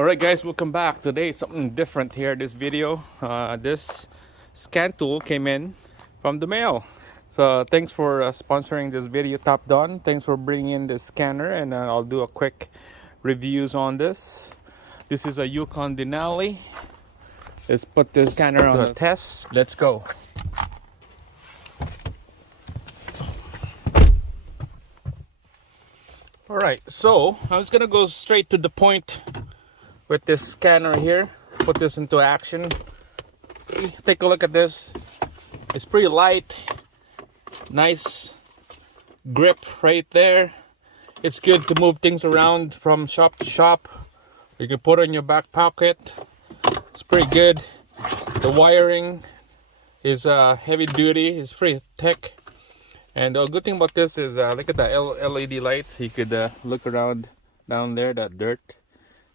Alright guys, welcome back. Today something different here. This video, this scan tool came in from the mail. So thanks for sponsoring this video, TOPDON. Thanks for bringing in this scanner, and I'll do a quick reviews on this. This is a Yukon Denali. Let's put this scanner on the test. Let's go. Alright, so I'm just gonna go straight to the point with this scanner here. Put this into action. Take a look at this. It's pretty light. Nice grip right there. It's good to move things around from shop to shop. You can put it in your back pocket. It's pretty good. The wiring is heavy duty. It's pretty thick. And the good thing about this is look at the LED light. You could look around down there, that dirt.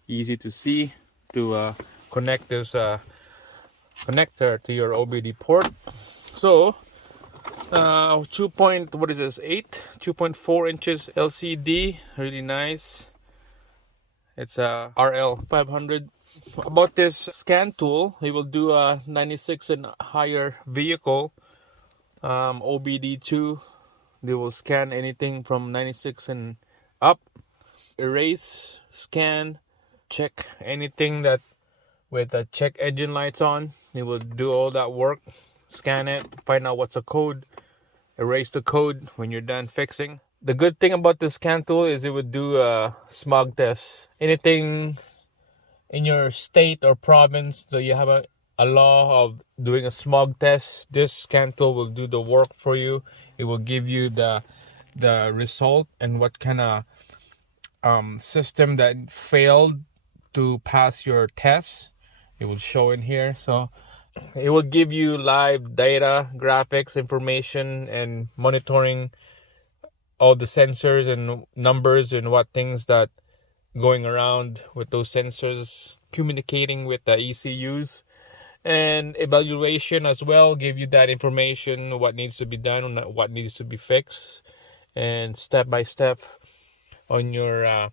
Easy to see to connect this connector to your OBD port. So 2.4 inches LCD, really nice. It's a RL500. About this scan tool, it will do a 96 and higher vehicle. OBD2, they will scan anything from 96 and up. Erase, scan, check anything that with the check engine lights on. It will do all that work. Scan it, find out what's the code, erase the code when you're done fixing. The good thing about the scan tool is it would do a smog test. Anything in your state or province, so you have a law of doing a smog test, this scan tool will do the work for you. It will give you the result and what kind of system that failed to pass your test. It will show in here. So it will give you live data, graphics, information, and monitoring all the sensors and numbers and what things that going around with those sensors, communicating with the ECUs. And evaluation as well, give you that information, what needs to be done, what needs to be fixed, and step by step on your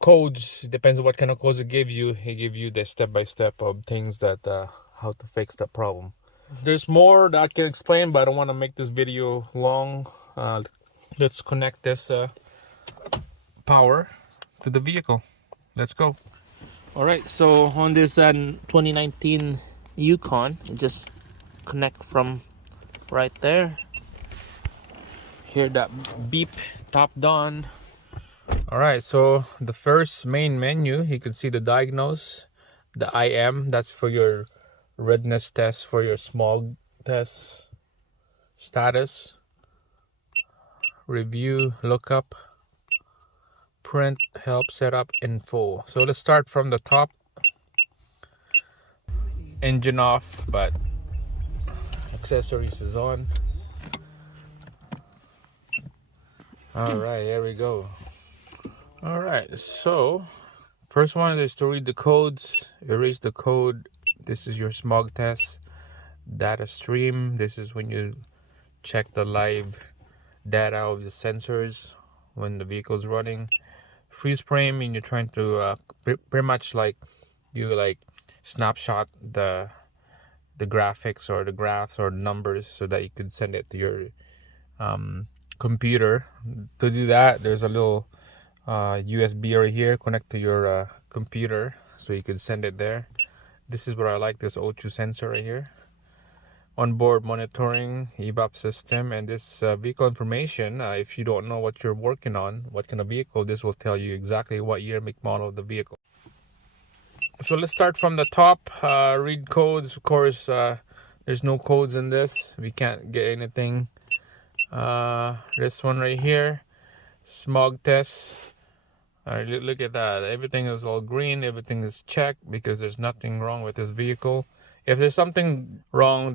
codes. Depends on what kind of codes it gives you. It gives you the step by step of things that how to fix the problem. There's more that I can explain, but I don't want to make this video long. Let's connect this power to the vehicle. Let's go. All right, so on this 2019 Yukon, you just connect from right there. Hear that beep, TOPDON. All right, so the first main menu, you can see the diagnose, the IM, that's for your redness test, for your smog test, status, review, lookup, print, help, setup, info. So let's start from the top. Engine off, but accessories is on. All right, here we go. All right, so first one is to read the codes, erase the code. This is your smog test. Data stream, this is when you check the live data of the sensors when the vehicle's running. Freeze frame, and you're trying to pretty much like you snapshot the graphics or the graphs or the numbers so that you could send it to your computer. To do that, there's a little USB right here, connect to your computer so you can send it there. This is what I like, this O2 sensor right here. Onboard monitoring, evap system, and this vehicle information. If you don't know what you're working on, what kind of vehicle, this will tell you exactly what year, make, model of the vehicle. So let's start from the top. Read codes. Of course, there's no codes in this. We can't get anything. This one right here, smog test. Look at that. Everything is all green. Everything is checked because there's nothing wrong with this vehicle. If there's something wrong,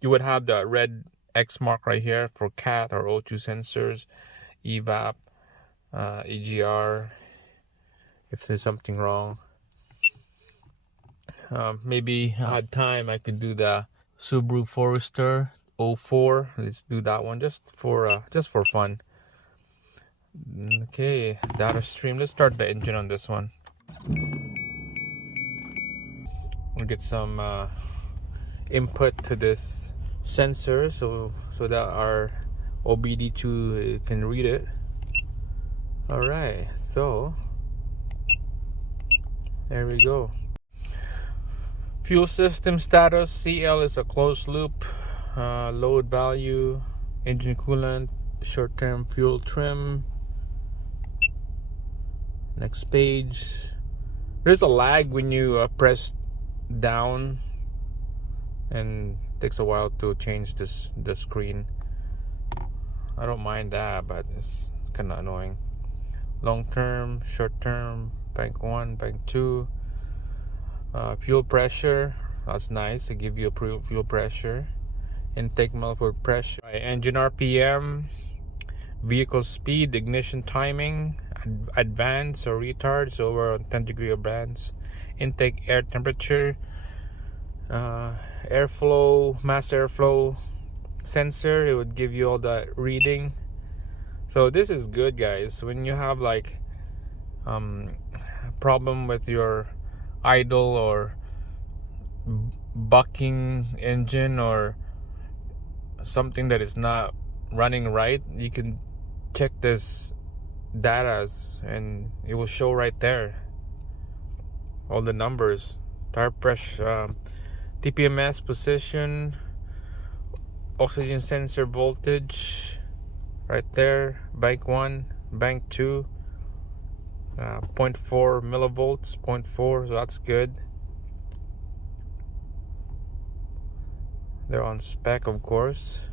you would have the red X mark right here for CAT or O2 sensors, evap, EGR. If there's something wrong. Maybe I had time, I could do the Subaru Forester 04. Let's do that one just for fun. Okay, data stream. Let's start the engine on this one. and get some input to this sensor so that our OBD2 can read it. Alright, so there we go. Fuel system status, CL is a closed loop. Load value, engine coolant, short-term fuel trim. Next page. There's a lag when you press down, and it takes a while to change the screen. I don't mind that, but it's kind of annoying. Long term, short term, bank 1, bank 2. Fuel pressure, that's nice. They give you a fuel pressure. Intake manifold pressure. Engine RPM, vehicle speed, ignition timing, advance or retard, so we're on 10 degree advance. Intake air temperature, airflow, mass airflow sensor, it would give you all that reading. So this is good, guys. When you have like problem with your idle or bucking engine or something that is not running right, you can check this data and it will show right there all the numbers. Tire pressure, TPMS position, oxygen sensor voltage right there, bank 1, bank 2, 0.4 millivolts, 0.4, so that's good. They're on spec, of course.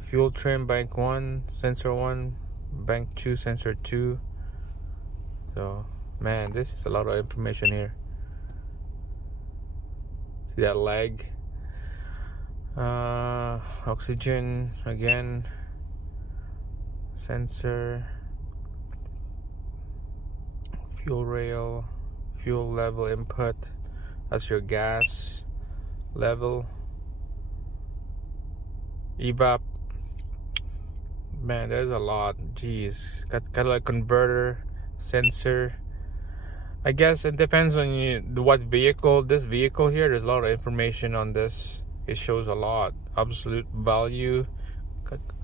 Fuel trim, bank 1, sensor 1, bank 2, sensor 2. So man, this is a lot of information here. See that lag? Oxygen again, sensor, fuel rail, fuel level input, that's your gas level, evap. Man, there's a lot. Jeez, catalytic converter, sensor. I guess it depends on what vehicle. This vehicle here, there's a lot of information on this. It shows a lot. Absolute value,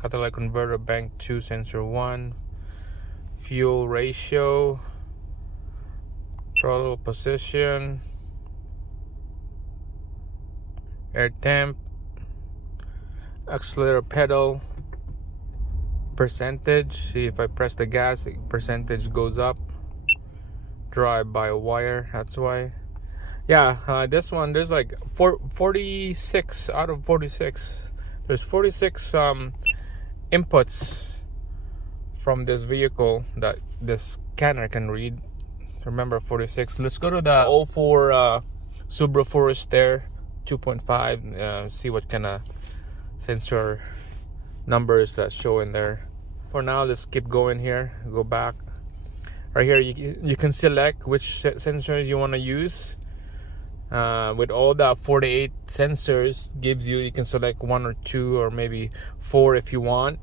catalytic converter, bank 2, sensor 1, fuel ratio, throttle position, air temp, accelerator pedal, percentage. See, if I press the gas, percentage goes up. Drive by wire, that's why. Yeah, this one, there's like 46 out of 46. There's 46 inputs from this vehicle that this scanner can read. Remember, 46. Let's go to the 04 Subaru Forester 2.5, see what kind of sensor numbers that show in there. For now, let's keep going here. Go back. Right here, you can select which sensors you want to use. With all the 48 sensors, you can select 1 or 2 or maybe 4 if you want,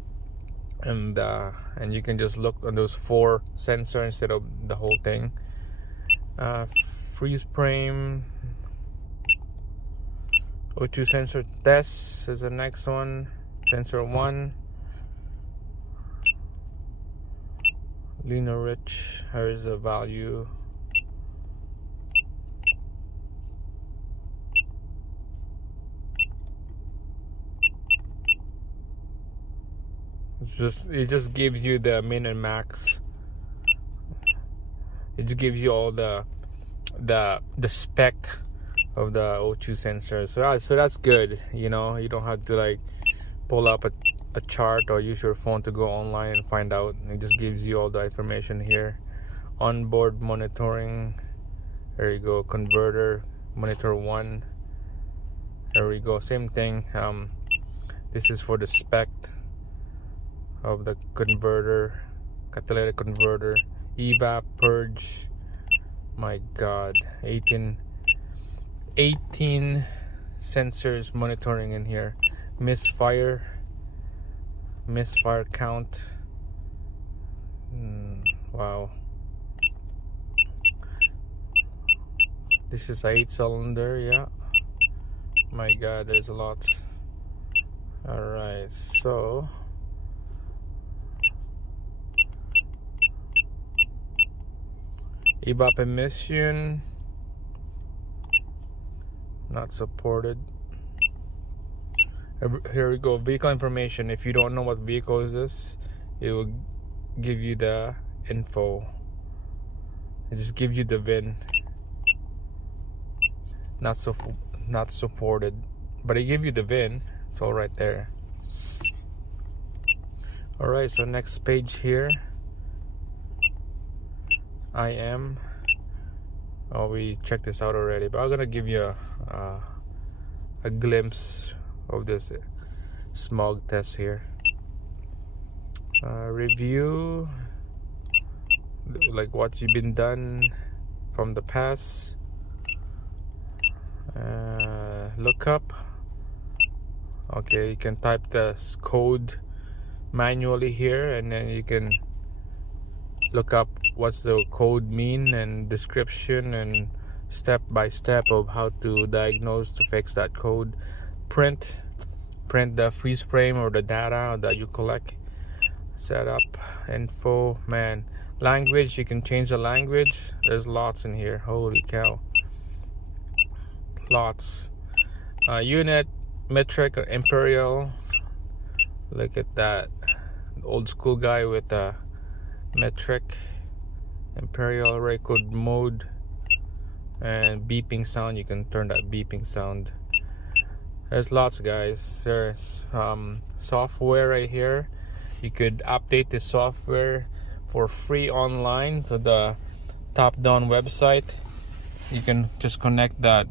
and you can just look on those 4 sensors instead of the whole thing. Freeze frame, O2 sensor test is the next one. Sensor 1, linear rich, here's the value. It just gives you the min and max. It just gives you all the spec of the O2 sensor. So that's good. You know, you don't have to like pull up a chart or use your phone to go online and find out. It just gives you all the information here. Onboard monitoring. There you go. Converter, monitor 1. There we go. Same thing. This is for the spec of the converter, catalytic converter, evap, purge. My God, 18 sensors monitoring in here. Misfire count. Wow, This is a 8-cylinder, yeah. My god, there's a lot. Alright, so evap emission not supported. Here we go. Vehicle information. If you don't know what vehicle is this, it will give you the info. It just gives you the VIN. Not supported, but it give you the VIN. It's all right there. All right, so next page here. We checked this out already, but I'm gonna give you a glimpse of this smog test here. Review, like what you've been done from the past. Look up. Okay, you can type the code manually here, and then you can look up what's the code mean and description and step by step of how to diagnose to fix that code. Print the freeze frame or the data that you collect. Setup info, man. Language, you can change the language. There's lots in here. Holy cow, lots. Unit, metric, or imperial. Look at that, old school guy with a metric, imperial, record mode, and beeping sound. You can turn that beeping sound. There's lots, guys. There's software right here. You could update the software for free online. So the TOPDON website, you can just connect that.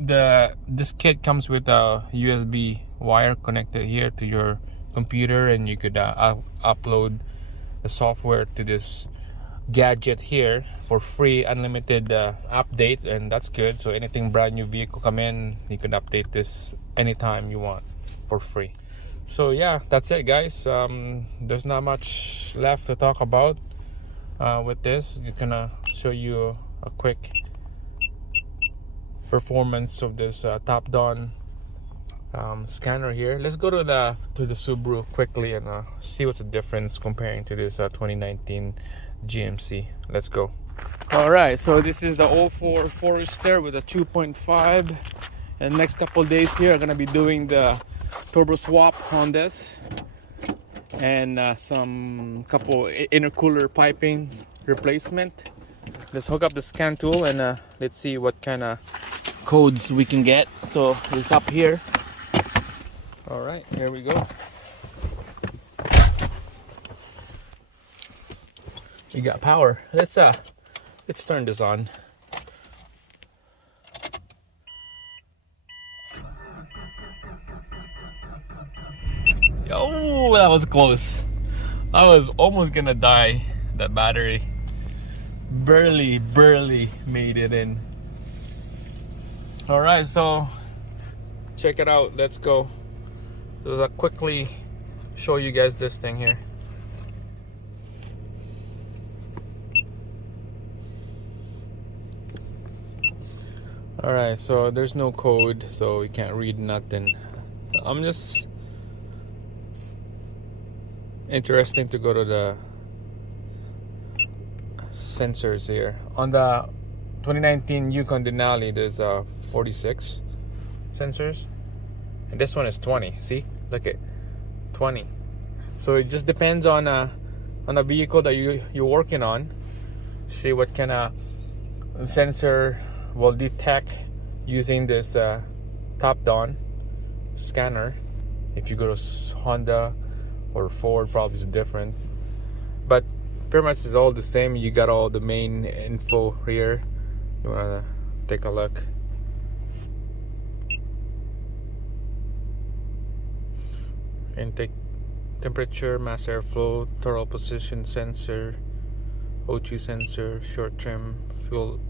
This kit comes with a USB wire connected here to your computer, and you could upload the software to this gadget here for free, unlimited updates, and that's good. So anything brand new vehicle come in, you can update this anytime you want for free. So yeah, that's it, guys. There's not much left to talk about with this. I'm gonna show you a quick performance of this TOPDON scanner here. Let's go to the Subaru quickly and see what's the difference comparing to this 2019 GMC. Let's go. All right, so this is the 04 Forester with a 2.5, and next couple of days here I'm gonna be doing the turbo swap on this, and some couple intercooler piping replacement. Let's hook up the scan tool and let's see what kind of codes we can get. So it's up here. All right, here we go. We got power. Let's turn this on. Oh, that was close. I was almost gonna die. That battery barely made it in. All right, so check it out. Let's go. So I'll quickly show you guys this thing here. All right, so there's no code, so we can't read nothing. I'm just interesting to go to the sensors here. On the 2019 Yukon Denali, there's 46 sensors, and this one is 20. See, look at 20. So it just depends on a vehicle that you're working on. See what kind of sensor will detect using this TOPDON scanner. If you go to Honda or Ford, probably it's different, but pretty much it's all the same. You got all the main info here. You wanna take a look. Intake temperature, mass airflow, throttle position sensor, O2 sensor, short trim,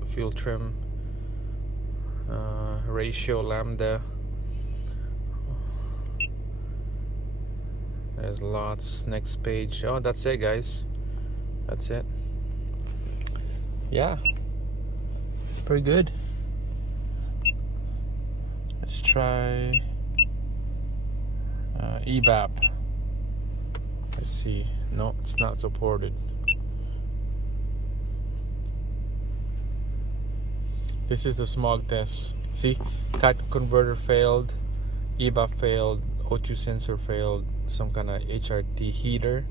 fuel trim, ratio, lambda. There's lots. Next page. Oh, that's it, guys. That's it. Yeah, pretty good. Let's try EVAP. Let's see. No, it's not supported. This is the smog test. See, cat converter failed, EVAP failed, O2 sensor failed, some kind of HRT heater.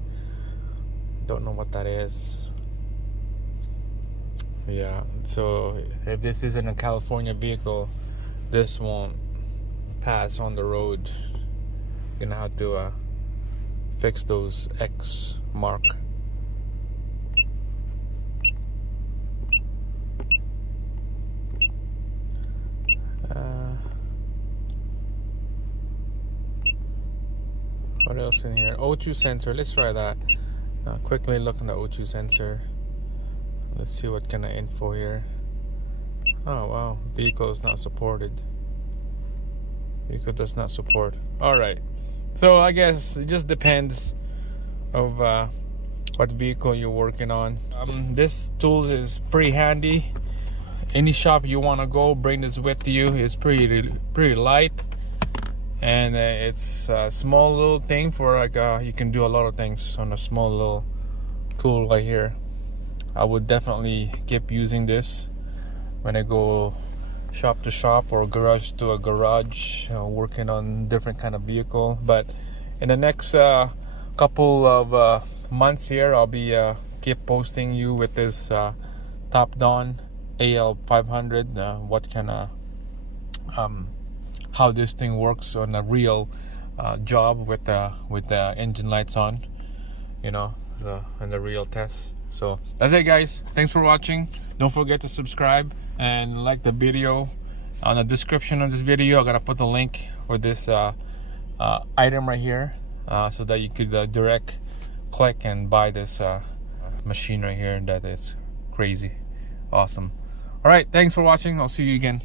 Don't know what that is. Yeah, so if this isn't a California vehicle, this won't pass on the road. Gonna have to fix those X mark. What else in here? O2 sensor. Let's try that. Quickly look on the O2 sensor. Let's see what kind of info here. Oh wow, vehicle is not supported. Vehicle does not support. All right. So I guess it just depends of what vehicle you're working on. This tool is pretty handy. Any shop you want to go, bring this with you. It's pretty light, and it's a small little thing for like you can do a lot of things on a small little tool right here. I would definitely keep using this when I go shop to shop or garage to a garage, working on different kind of vehicle. But in the next couple of months here, I'll be keep posting you with this TOPDON AL500, what kind of how this thing works on a real job with the engine lights on, you know, and the real test. So that's it, guys. Thanks for watching. Don't forget to subscribe and like the video. On the description of this video, I'm gonna put the link for this item right here, so that you could direct click and buy this machine right here. That is crazy awesome. All right, thanks for watching. I'll see you again.